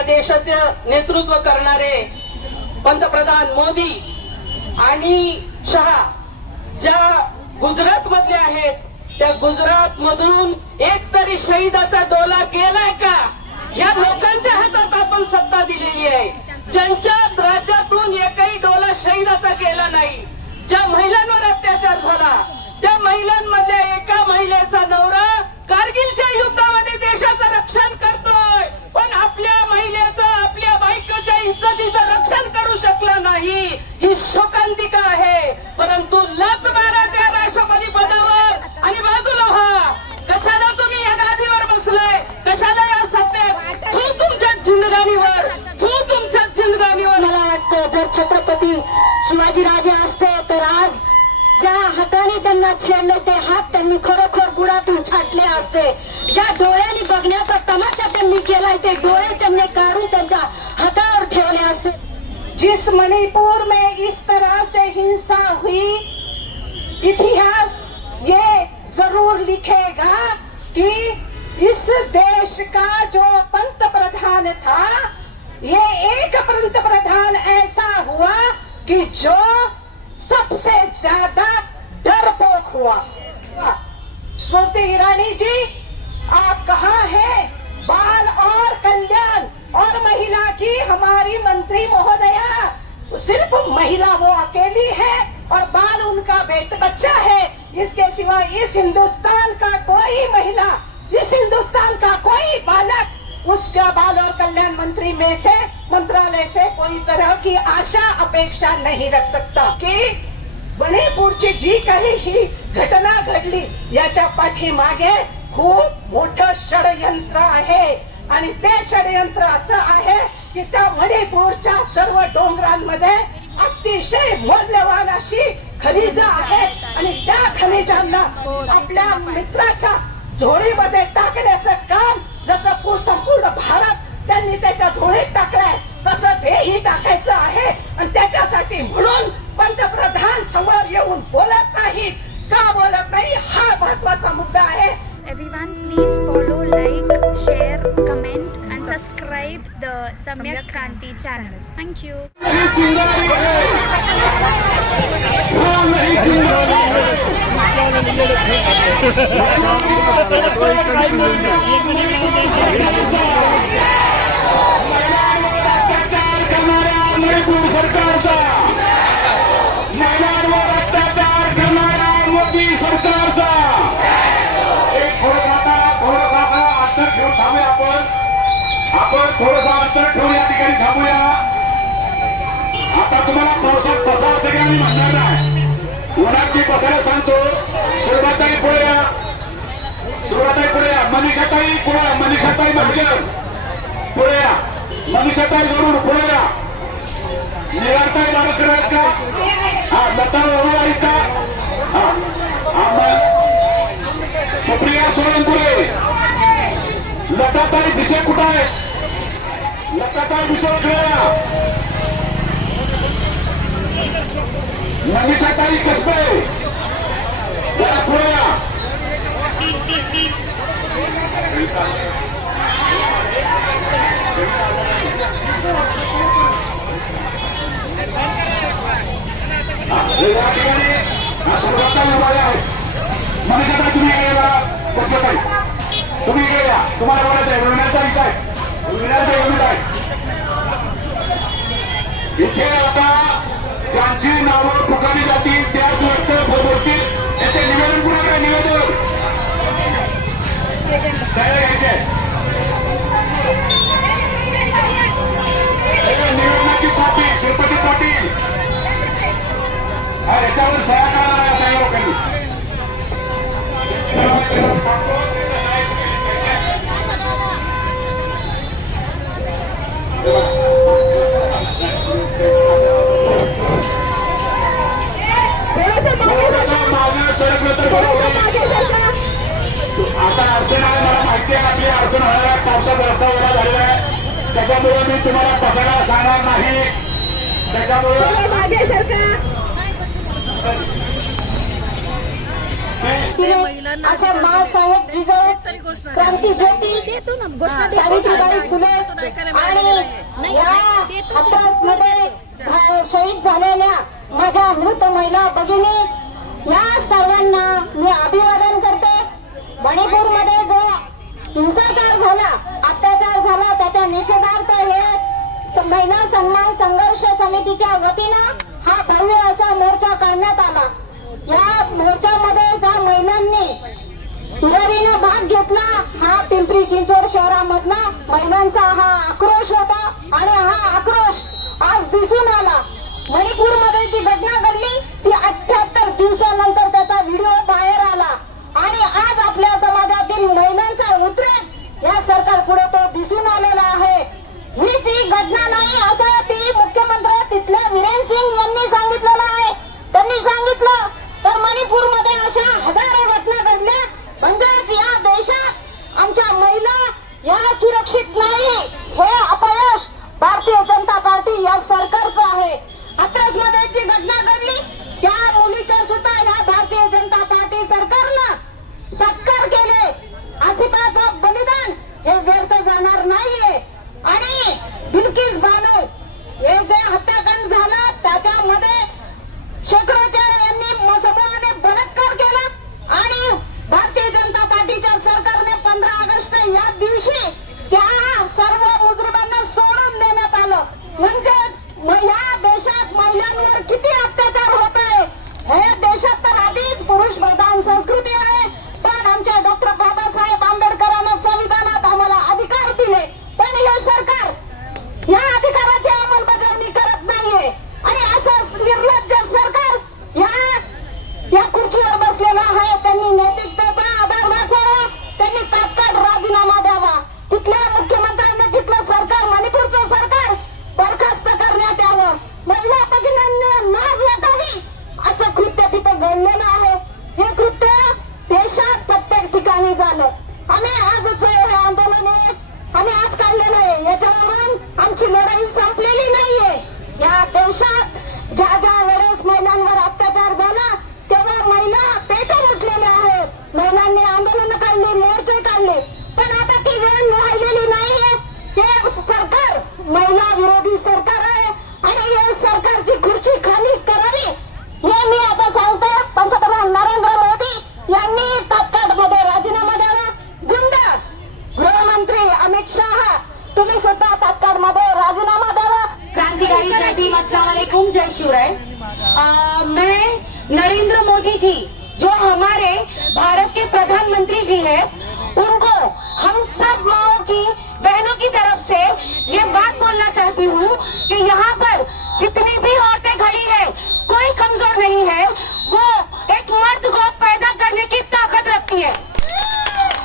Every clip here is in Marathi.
या देशाचे नेतृत्व करणारे पंतप्रधान मोदी आणि शहा ज्या गुजरात मधले आहेत, त्या गुजरात मधून एक तरी शहीदाचा डोला गेलाय का? या लोकांच्या हातात आपण सत्ता दिलेली आहे. ज्यांच्या राज्यातून एकही डोला शहीदाचा गेला नाही, ज्या महिलांवर अत्याचार झाला, त्या महिलांमधल्या एका महिलेचा नवरा कारगिलच्या युद्धामध्ये देशाचं रक्षण करतोय, पण आपल्या महिलेचं, आपल्या बायकोच्या इज्जतीचं रक्षण करू शकला नाही. ही शोकांतिका आहे. परंतु लाथ मारा त्या राष्ट्रपती पदावर आणि बाजूला व्हा. कशाला तुम्ही या गादीवर बसलाय? कशाला या सत्तेत? तू तुमच्या जिंदगानीवर, तू तुमच्या जिंदगानीवर. मला वाटतं जर छत्रपती शिवाजीराजे असते तर आज ज्या हाताने त्यांना छेडले ते हात त्यांनी खरोखर बुडातून छाटले असते. ज्या डोळ्यांनी बघण्याचा तमाशा त्यांनी केलाय ते डोळे त्यांनी काढून त्यांच्या हातावर ठेवले असते. जिस मणिपुर में इस तरह से हिंसा हुई, इतिहास ये जरूर लिखेगा कि इस देश का जो पंतप्रधान था, ये एक पंतप्रधान ऐसा हुआ कि जो सबसे ज्यादा डरपोक हुआ. स्मृति ईरानी जी, आप कहाँ हैं? बाल और कल्याण और महिला की हमारी मंत्री महोदया, सिर्फ महिला वो अकेली है और बाल उनका बच्चा है. इसके सिवा इस हिंदुस्तान का कोई महिला, इस हिंदुस्तान का कोई बालक उसका बाल और कल्याण मंत्री में से, मंत्रालय से कोई तरह की आशा अपेक्षा नहीं रख सकता. कि मणिपूरची जी काही ही घटना घडली याच्या पाठीमागे खूप मोठं षडयंत्र आहे. आणि ते षडयंत्र असं आहे की त्या मणिपूरच्या सर्व डोंगरांमध्ये अतिशय मौल्यवान अशी खनिज आहेत आणि त्या खनिजांना आपल्या मित्राच्या झोळीमध्ये टाकण्याचं काम जसं संपूर्ण भारत त्यांनी त्याच्या झोळीत टाकलाय, तसंच हेही टाकायचं आहे. आणि त्याच्यासाठी म्हणून पंतप्रधान समोर येऊन बोलत नाहीत. का बोलत नाही हा महत्वाचा मुद्दा आहे. Everyone, please follow, like, share, comment and subscribe the Samyak Kranti channel. Thank you. आपण थोडंसं अंतर ठेवून या ठिकाणी थांबूया. आता तुम्हाला पावसात बसा सगळ्यांनी म्हणणार नाही. उन्हात मी बसायला सांगतो. सुरुवाताई पुढे या, सुरुवाताई पुढे या, मनीषाताई पुढे, मनीषाताई भाटकर पुढे या, मनीषाताई जरूर पुढे या. निराताई बाळकर आहेत का? हा, लता ओळी आहेत का? हा, सुप्रिया सोळंपुरे, लताताई दिशे कुठं आहेत? लताताई दिशे खेळा. मनीषाताई कसबे जरा पुढे या. या ठिकाणी सुरुवाताला उभा आहेत. मनीषाताई तुम्ही गेला, कसबेताई तुम्ही गेल्या, तुम्हाला बोलायचं आहे. विण्याचा इथं आहे, विण्याचा युनिट आहे इथे. आता ज्यांची नावं पुकारली जातील त्याच व्यक्त बोलतील. याचे निवेदन कुणा काय? निवेदन काय घ्यायचे? निवेदनाची कॉपी श्रीपती पाटील याच्यावर सह्या करणार आहे सगळ्या लोकांनी. आता अडचण आहे, मला माहिती आहे आपली अडचण होणार आहे. पावसाचा रस्ता वेगळा झालेला आहे, त्याच्यामुळे मी तुम्हाला बसायला सांगणार नाही. त्याच्यामुळे वतीने असे बाळासाहेब जिजाऊ क्रांती ज्योती सावित्रीबाई फुले आणि या हाथरसमध्ये शहीद झालेल्या माझ्या मृत महिला भगिनी या सर्वांना मी अभिवादन करते. मणिपूरमध्ये जो हिंसाचार झाला, अत्याचार झाला, त्याच्या निषेधार्थ हे महिला सन्मान संघर्ष समितीच्या वतीनं हा भव्य असा मोर्चा काढण्यात आला. या मोर्चामध्ये ज्या महिलांनी तुरारीनं भाग घेतला, हा पिंपरी चिंचवड शहरामधला महिलांचा हा आक्रोश होता आणि हा आक्रोश आज दिसून आला. मणिपूरमध्ये जी घटना घडली ती 78 दिवसानंतर त्याचा व्हिडिओ बाहेर आला आणि आज आपल्या समाजातील महिलांचा उद्रेक या सरकार पुढे तो दिसून आलेला आहे. हीच ही घटना नाही असं ती मुख्यमंत्री तिथल्या वीरेन सिंग यांनी सांगितलेलं आहे. त्यांनी सांगितलं तर मणिपूरमध्ये अशा हजारो घटना घडल्या, म्हणजेच या देशात आमच्या महिला या सुरक्षित नाही. हे अपयश भारतीय जनता पार्टी या सरकारचं आहे. हाथरसमध्ये जी घटना घडली त्या मुलीचा सुद्धा या भारतीय जनता पार्टी सरकारनं सत्कार केले. आसिफाचं बलिदान हे व्यर्थ जाणार नाहीये. आणि बिल्किस बानो हे जे हत्याकांड झालं त्याच्यामध्ये शेकडोच्या यांनी समूहाने बलात्कार केला आणि भारतीय जनता पार्टीच्या सरकारने 15 ऑगस्ट या दिवशी त्या सर्व मुजरिमांना सोडून देण्यात आलं. म्हणजे या देशात महिलांवर किती अत्याचार होत आहे. हे देशात तर आधीच पुरुष प्रधान संस्कृती आहे, पण आमच्या डॉक्टर बाबासाहेब आंबेडकरांना संविधानात आम्हाला अधिकार दिले, पण हे सरकार या अधिकाराची अंमलबजावणी करत नाहीये. आणि असं निर्लज्ज सरकार या खुर्चीवर बसलेलं आहे. त्यांनी नैतिकतेचा आधार दाखवावा, त्यांनी तात्काळ राजीनामा द्यावा. तिथल्या मुख्यमंत्र्यांनी तिथलं सरकार, मणिपूरचं सरकार बरखास्त करण्यात यावं. महिला भगिनींना लाज वाटावी असं कृत्य तिथं घडलेलं आहे. हे कृत्य देशात प्रत्येक ठिकाणी झालं. आम्ही आजच हे आंदोलन आम्ही आज काढलेलं आहे. याच्यावरून आमची लढाई संपलेली नाहीये. या देशात ज्या ज्या वेळेस महिलांवर अत्याचार झाला तेव्हा महिला पेटून उठलेल्या आहेत. महिलांनी आंदोलन काढले, मोर्चे काढले, पण आता ती वेळ राहिलेली नाहीये. हे सरकार महिला विरोधी सरकार आहे आणि या सरकारची खुर्ची खाली करावी हे मी आता सांगतो. पंतप्रधान नरेंद्र मोदी यांनी तात्काळमध्ये राजीनामा द्यावा. गुंड गृहमंत्री अमित शाह तुम्ही सुद्धा तात्काळमध्ये राजीनामा द्यावा. क्रांतिकारी जय भीम, अस्सलाम वालेकुम, जय शिवराय. मैं नरेंद्र मोदी जी जो हमारे भारत के प्रधानमंत्री जी हैं, उनको हम सब माओ की बहनों की तरफ से ये बात बोलना चाहती हूँ कि यहाँ पर जितनी भी औरतें खड़ी हैं कोई कमजोर नहीं है. वो एक मर्द को पैदा करने की ताकत रखती है.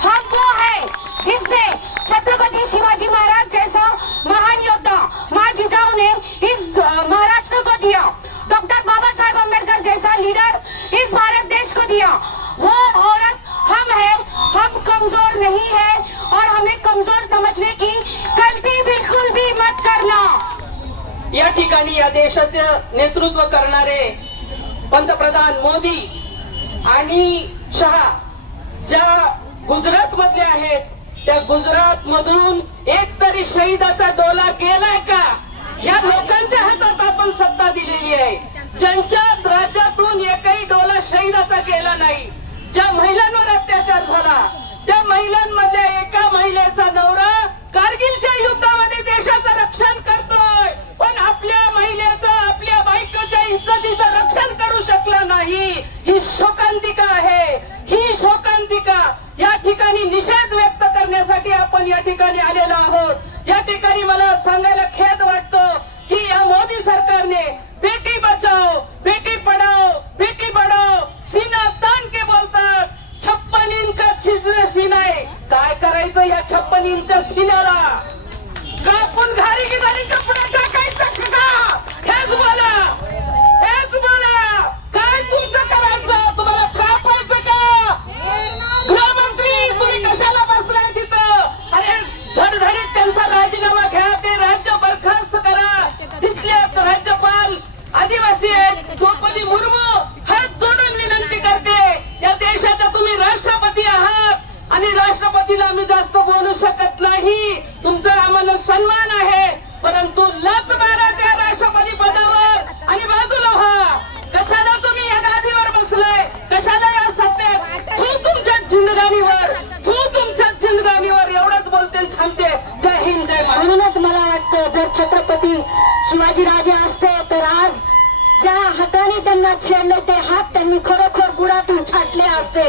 हम वो है जिसने छत्रपति शिवाजी महाराज जैसा महान योद्धा माँ जिजाऊ ने इस महाराष्ट्र को दिया. डॉक्टर बाबा साहेब अम्बेडकर जैसा लीडर इस भारत देश को दिया. वो औरत हम है, हम कमजोर नहीं है और हमें कमजोर समझने की गलती बिल्कुल भी मत करना. या ठिकाणी या देशाचं नेतृत्व करणारे पंतप्रधान मोदी आणि शहा ज्या गुजरात मधले आहेत त्या गुजरात मधून एक तरी शहीदाचा डोला गेलाय का? या लोकांच्या हातात आपण सत्ता दिलेली आहे. ज्यांच्या राज्यातून एकही डोला शहीदाचा गेला नाही. ज्या महिलांवर अत्याचार झाला त्या महिलांमधल्या एका महिलेचा नवरा कारगिलच्या युद्धामध्ये देशाचं रक्षण करतोय, पण आपल्या महिलेचं, आपल्या बायकोच्या इज्जतीचं रक्षण करू शकला नाही. ही शोकांतिका आहे. ही शोकांतिका या ठिकाणी निषेध व्यक्त करण्यासाठी आपण या ठिकाणी आलेलो आहोत. या ठिकाणी मला सांगायला खेद वाटतो की या मोदी सरकारने बेटी बचाओ, बेटी पढाओ, बेटी बढ़ाओ सीना तान के बोलतात. 56 इंच का सीना आहे. काय करायचं या 56 इंच सीन्याला? कापून घारी गिदारी कपडे टाकायचं का? हेच बोला, हेच बोला. काय तुमचं करायचं? तुम्हाला कापायचं का? गृहमंत्री तुम्ही कशाला बसलाय तिथं? अरे धडधडीत त्यांचा राजीनामा घ्या, ते राज्य बरखास्त करा. तिथले राज्यपाल आदिवासी आहेत द्रौपदी मुर्मू हात जोडून विनंती करते, या देशाच्या तुम्ही असतं, जर छत्रपती शिवाजीराजे असते तर आज ज्या हाताने त्यांना छेडले ते हात त्यांनी खरोखर बुडातून छाटले असते.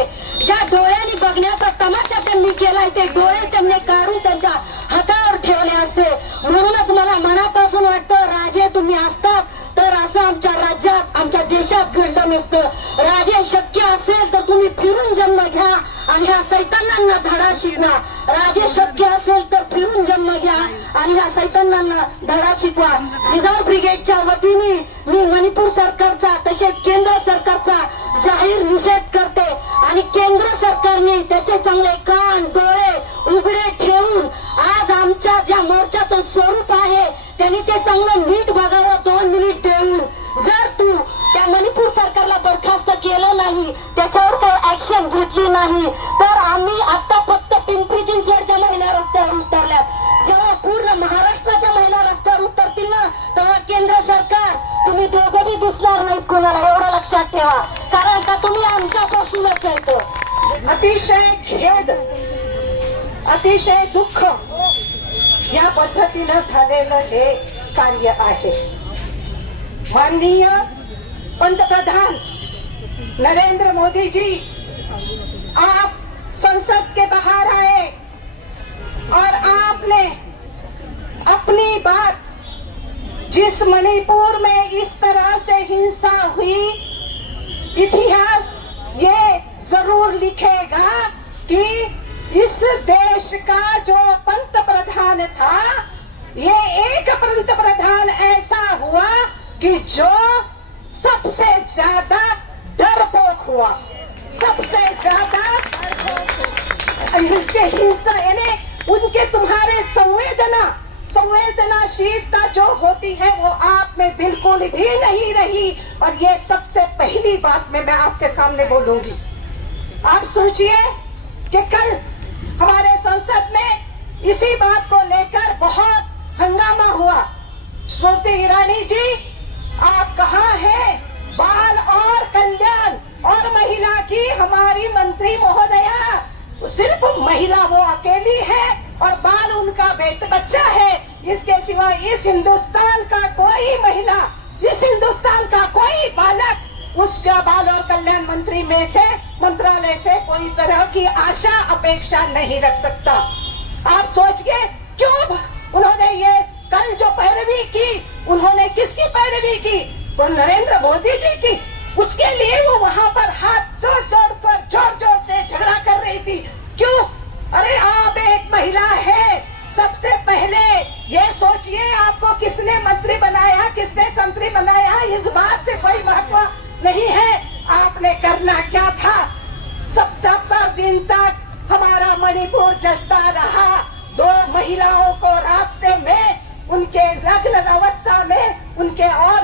ज्या डोळ्यांनी बघण्याचा तमाशा त्यांनी केलाय ते डोळे त्यांनी काढून त्यांच्या हातावर ठेवले असते. म्हणूनच मला मनापासून वाटतं, राजे तुम्ही असतात तर असं आमच्या राज्यात आमच्या देशात घडलं नसतं. राजे शक्य असेल तर तुम्ही फिरून जन्म घ्या आणि ह्या सैतानांना धडा शिकवा. राजे शक्य असेल तर फिरून जन्म घ्या आणि ह्या सैतानांना धडा शिकवा. रिझर्व्ह ब्रिगेडच्या वतीने मी मणिपूर सरकारचा तसेच केंद्र सरकारचा जाहीर निषेध करते आणि केंद्र सरकारने त्याचे चांगले कान डोळे उघडे ठेवून आज आमच्या ज्या मोर्चाचं स्वरूप आहे त्यांनी ते चांगलं नीट बघावं. 2 मिनिट देऊन जर तू त्या मणिपूर सरकारला बरखास्त केलं नाही, त्याच्यावर काही ऍक्शन घेतली नाही तर आम्ही आता फक्त पिंपरी चिंचवडच्या महिला रस्त्यावर उतरल्यात. जेव्हा पूर्ण महाराष्ट्राच्या महिला रस्त्यावर उतरतील ना तेव्हा केंद्र सरकार तुम्ही दोघंही दिसणार नाहीत कोणाला, एवढं लक्षात ठेवा. कारण का तुम्ही आमच्यापासूनच येतं. अतिशय खेद, अतिशय दुःख या पद्धतीनं झालेलं हे कार्य आहे. माननीय पंतप्रधान नरेंद्र मोदी जी, आप संसद के बाहर आए और आपने अपनी बात, जिस मणिपुर में इस तरह से हिंसा हुई, इतिहास ये जरूर लिखेगा कि इस देश का जो पंतप्रधान था, ये एक पंतप्रधान ऐसा हुआ कि जो सबसे ज्यादा डरपोक हुआ, सबसे ज्यादा उनके हिंसा यानी उनके तुम्हारे संवेदनाशीलता जो होती है वो आप में बिल्कुल भी नहीं रही. और ये सबसे पहली बात मैं आपके सामने बोलूंगी. आप सोचिए कि कल हमारे संसद में इसी बात को लेकर बहुत हंगामा हुआ. स्मृति ईरानी जी, आप कहाँ हैं? बाल और कल्याण और महिला की हमारी मंत्री महोदया, सिर्फ महिला वो अकेली है और बाल उनका बच्चा है. इसके सिवा इस हिंदुस्तान का कोई महिला, इस हिंदुस्तान का कोई बालक उसका बाल और कल्याण मंत्री में से, मंत्रालय से कोई तरह की आशा अपेक्षा नहीं रख सकता. आप सोचिए क्यों उन्होंने ये कल जो पैरवी की, उन्होंने किसकी पैरवी की? तो नरेंद्र मोदी जी की. उसके लिए वो वहाँ पर हाथ जोर से झगड़ा कर रही थी. क्यों? अरे आप एक महिला है. सबसे पहले ये सोचिए आपको किसने मंत्री बनाया, किसने संतरी बनाया, इस बात से कोई महत्व नहीं है. आपने करना क्या था? 77 दिन तक हमारा मणिपुर जलता रहा. 2 महिलाओं को रास्ते में उनके नग्न अवस्था में उनके और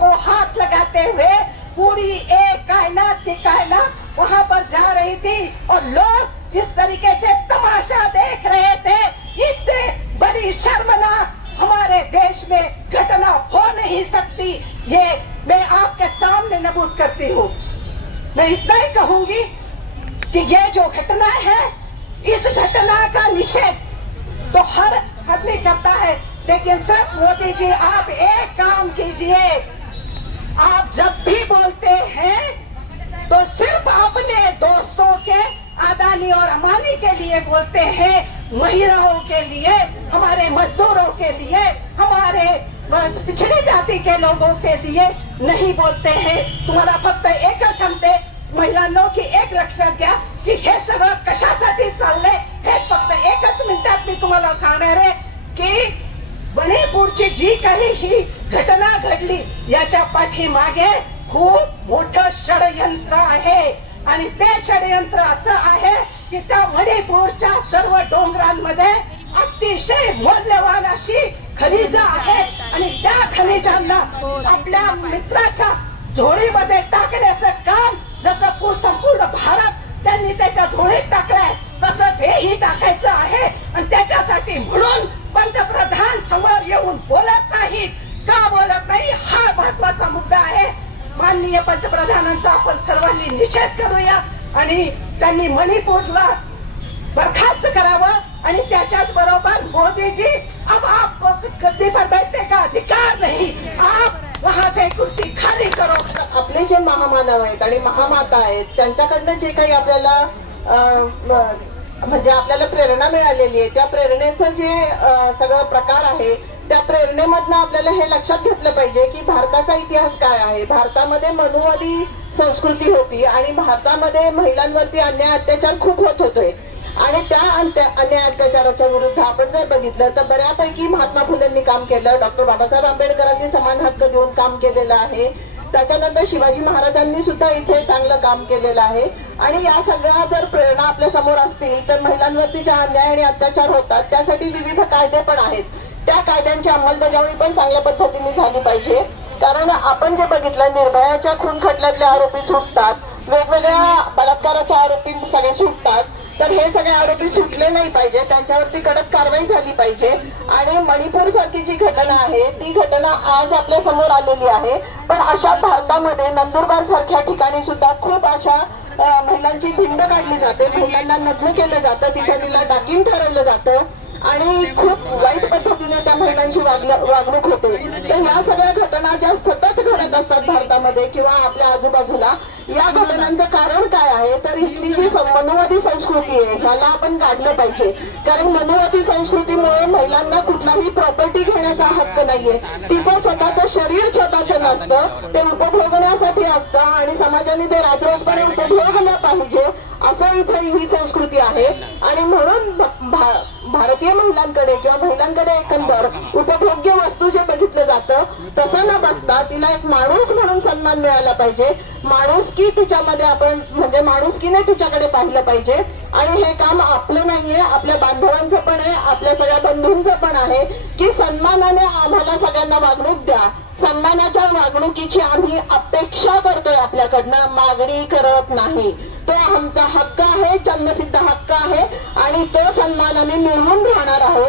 को हाथ लगाते हुए पूरी एक कायनात की कायनात वहाँ पर जा रही थी और लोग इस तरीके से तमाशा देख रहे थे. इससे बड़ी शर्मनाक हमारे देश में घटना हो नहीं सकती. ये मैं आपके सामने नमूद करती हूँ. मैं इतना ही कहूंगी कि ये जो घटना है, इस घटना का निषेध तो हर आदमी करता है, लेकिन सिर्फ मोदी जी आप एक काम कीजिए. आप जब भी बोलते हैं तो सिर्फ अपने दोस्तों के अदानी और अंबानी के लिए बोलते हैं, महिलाओं के लिए, हमारे मजदूरों के लिए, हमारे पिछड़ी जाती के लोगों के लिए नहीं बोलते हैं. तुम्हाला फक्त एकच सांगते महिलांनो की एक लक्षात घ्या की हे सगळं कशासाठी चाललंय हे फक्त एकच मिनिटात मी तुम्हाला सांगणार आहे की मणिपूरची जी काही ही घटना घडली याच्या पाठीमागे खूप मोठं षडयंत्र आहे. आणि ते षडयंत्र असं आहे की त्या मणिपूरच्या सर्व डोंगरांमध्ये अतिशय मौल्यवान अशी खनिज आहेत आणि त्या खनिजांना आपल्या मित्राच्या झोळीमध्ये टाकण्याचं काम जसं संपूर्ण भारत त्यांनी त्याच्या झोळीत टाकलाय तसंच हेही टाकायचं आहे. आणि त्याच्यासाठी म्हणून पंतप्रधान समोर येऊन बोलत नाहीत. का बोलत नाही हा महत्वाचा मुद्दा आहे. माननीय पंतप्रधानांचा आपण सर्वांनी निषेध करूया आणि त्यांनी मणिपूरला बरखास्त करावं आणि त्याच्याच बरोबर मोदीजी अब आपको महामानव आहेत आणि महामाता आहेत, त्यांच्याकडनं जे काही आपल्याला म्हणजे आपल्याला प्रेरणा मिळालेली आहे, त्या प्रेरणेचं जे सगळं प्रकार आहे, त्या प्रेरणेमधनं आपल्याला हे लक्षात घेतलं पाहिजे की भारताचा इतिहास काय आहे. भारतामध्ये मनुवादी संस्कृती होती आणि भारतामध्ये महिलांवरती अन्याय अत्याचार खूप होत होते आणि त्या अन्याय अत्याचाराच्या विरुद्ध आपण जर बघितलं तर बऱ्यापैकी महात्मा फुलेंनी काम केलं, डॉक्टर बाबासाहेब आंबेडकरांनी समान हक्क देऊन काम केलेलं आहे, त्याच्यानंतर शिवाजी महाराजांनी सुद्धा इथे चांगलं काम केलेलं आहे. आणि या सगळ्या जर प्रेरणा आपल्या समोर असतील तर महिलांवरती ज्या अन्याय आणि अत्याचार होतात त्यासाठी विविध कायदे पण आहेत, त्या कायद्यांची अंमलबजावणी पण चांगल्या पद्धतीने झाली पाहिजे. कारण आपण जे बघितलं, निर्भयाच्या खून खटल्यातले आरोपी सुटतात, वेगवेगळ्या बलात्काराचे आरोपी सगळे सुटतात, तर हे सगळे आरोपी सुटले नाही पाहिजे, त्यांच्यावरती कडक कारवाई झाली पाहिजे. आणि मणिपूर सारखी जी घटना आहे ती घटना आज आपल्या समोर आलेली आहे, पण अशा भारतामध्ये नंदुरबार सारख्या ठिकाणी सुद्धा खूप अशा महिलांची धिंड काढली जाते, महिलांना नग्न केलं जातं, तिथे तिला डाकीन ठरवलं जातं आणि खूप वाईट पद्धतीने त्या महिलांची वागणूक होते. तर या सगळ्या घटना ज्या सतत घडत असतात भारतामध्ये किंवा आपल्या आजूबाजूला, या घटनांचं कारण काय आहे तर इथली जी मनुवादी संस्कृती आहे ह्याला आपण काढलं पाहिजे. कारण मनुवादी संस्कृतीमुळे महिलांना कुठलाही प्रॉपर्टी घेण्याचा हक्क नाहीये, तिचं स्वतःचं शरीर स्वतःचं नसतं, ते उपभोगण्यासाठी असतं आणि समाजाने ते राजरोसपणे उपभोगलं पाहिजे, असं इथे ही संस्कृती आहे. आणि म्हणून भारतीय महिलांकडे किंवा महिलांकडे एकंदर उपभोग्य वस्तू जे बघितलं जातं तसं न बघता तिला एक माणूस म्हणून सन्मान मिळाला पाहिजे, माणुसकी तिच्यामध्ये आपण म्हणजे माणुसकीने तिच्याकडे पाहिलं पाहिजे. आणि हे काम आपलं नाहीये, आपल्या बांधवांचं पण आहे, आपल्या सगळ्या बंधूंचं पण आहे की सन्मानाने आम्हाला सगळ्यांना वागणूक द्या. सन्मानाच्या वागणुकीची आम्ही अपेक्षा करतोय, आपल्याकडनं मागणी करत नाही. तो आमचा हक्क आहे, जन्मसिद्ध हक्क आहे आणि तो सन्मानाने मिळवून राहणार आहोत.